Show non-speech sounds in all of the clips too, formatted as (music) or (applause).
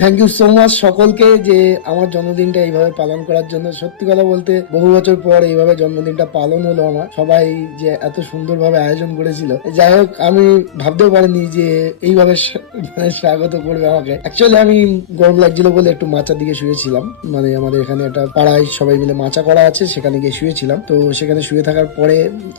Thank you so much সকলকে যে আমার জন্মদিনটা এইভাবে পালন করার জন্য। সত্যি কথা বলতে বহু বছর পর এইভাবে জন্মদিনটা পালন হলো আমার। সবাই যে এত সুন্দরভাবে আয়োজন করেছিল। যাই হোক, আমি ভাবতেও পারিনি যে এইভাবে মানে স্বাগত করবে আমাকে। অ্যাকচুয়ালি আমি গরম লাগছিল বলে একটু মাচার দিকে শুয়েছিলাম। মানে আমাদের এখানে একটা পাড়ায় সবাই মিলে মাচা করা আছে, সেখানে গিয়ে শুয়েছিলাম। তো সেখানে শুয়ে থাকার পরে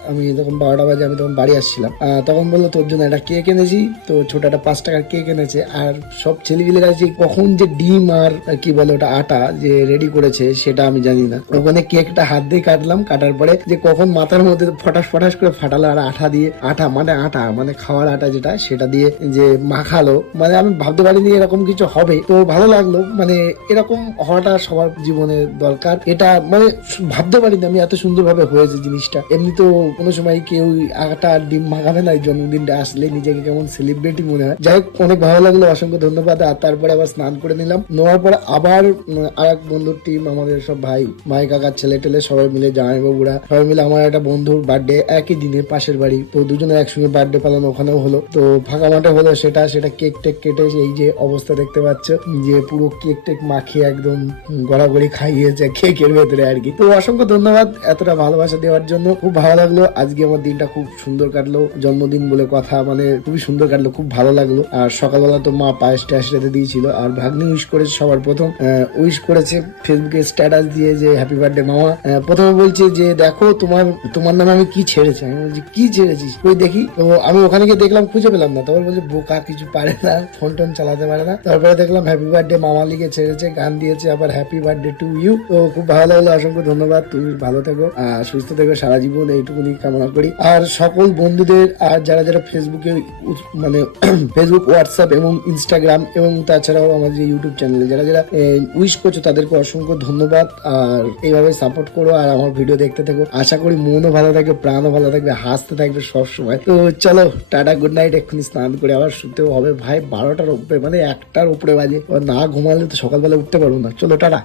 আমি তখন বারোটা বাজে আমি তখন বাড়ি আসছিলাম। তখন বলল তোর জন্য একটা কেক এনেছি। তো ছোট একটা পাঁচ টাকার কেক এনেছে। আর সব ছেলেপিলেরা যে কখন যে ডিম আর কি বলে ওটা, আটা যে রেডি করেছে, সেটা আমি জানি না। ওখানে কেকটা হাত দিয়ে কাটলাম, কাটার পরে যে কখন মাথার মধ্যে ফটাস ফটাস করে ফাটালো আর আঠা দিয়ে, আঠা মানে আটা মানে খাওয়ার আটা যেটা, সেটা দিয়ে যে মাখালো। মানে আমি ভাবতে পারিনি এরকম কিছু হবে। তো ভালো লাগল মানে এরকম হওয়াটা সবার জীবনে দরকার। এটা মানে ভাবতে পারিনি আমি এত সুন্দরভাবে হয়েছে জিনিসটা। এমনি তো কোনো সময় কেউ আটা আর ডিম মাখাবে না জন্মদিনটা আসলে নিজেকে কেমন সেলিব্রিটি মনে হয়। যাই হোক, অনেক ভালো লাগল, অসংখ্য ধন্যবাদ। আর তারপরে আবার স্নান করে নিলাম। নেওয়ার পরে আবার আর এক বন্ধুর টিম আমাদের সব ভাই ভাই কাকার ছেলে টেলে সবাই মিলে জামাই বাবুরা সবাই মিলে আমার একটা বন্ধুর বার্থডে একই দিনে পাশের বাড়ি। তো দুজনে একসঙ্গে বার্থডে পালন ওখানেও হলো। তো ফাঁকা মাঠে হলো সেটা সেটা কেক টেক কেটে এই যে অবস্থা দেখতে পাচ্ছ, যে পুরো কেক টেক মাখিয়ে একদম গড়াগড়ি খাইয়েছে কেকের ভেতরে আর কি। তো অসংখ্য ধন্যবাদ এতটা ভালোবাসা দেওয়ার জন্য। খুব ভালো লাগল। আজকে আমার দিনটা খুব সুন্দর কাটলো। জন্মদিন বলে কথা মানে খুবই সুন্দর কাটলো, খুব ভালো লাগল। আর সকালবেলা তো মা পায়েস টায়েস রেতে দিয়েছিল, আর ভাগ্নি উইশ করেছে সবার প্রথম। উইশ করেছে ফেসবুকে স্ট্যাটাস দিয়ে যে হ্যাপি বার্থডে মামা। প্রথমে বলছে যে, দেখো, তোমার তোমার নামে আমি কি ছেড়েছি? আমি বলছি, কি ছেড়েছিস? ওই দেখি? তো আমি ওখানে গিয়ে দেখলাম, খুঁজে পেলাম না। তারপর বলছে, বোকা, কিছু পারে না। ফোন টোন চালাতে পারে না। তারপরে দেখলাম হ্যাপি বার্থডে মামা লিখে ছেড়েছে, গান দিয়েছে, আবার হ্যাপি বার্থডে টু ইউ তো খুব ভালো লাগল, অসংখ্য ধন্যবাদ। তুমি ভালো থেকো আর সুস্থ থেকো, সারা জীবন এইটুকুনি কামনা করি। আর সকল বন্ধুদের, আর যারা যারা ফেসবুকে মানে (clears throat) ফেসবুক হোয়াটসঅ্যাপ এবং ইনস্টাগ্রাম এবং তাছাড়াও আমার যে ইউটিউব চ্যানেলে যারা যারা উইশ করছ তাদেরকে অসংখ্য ধন্যবাদ। আর এইভাবে সাপোর্ট করো আর আমার ভিডিও দেখতে থাকো। আশা করি মনও ভালো থাকবে, প্রাণও ভালো থাকবে, হাসতে থাকবে সবসময়। তো চলো, টাটা গুড নাইট এক্ষুনি স্নান করে আবার শুতেও হবে। ভাই, বারোটার উপরে মানে একটার উপরে বাজে। না ঘুমালে তো সকালবেলা উঠতে পারব না। চলো, টাটা।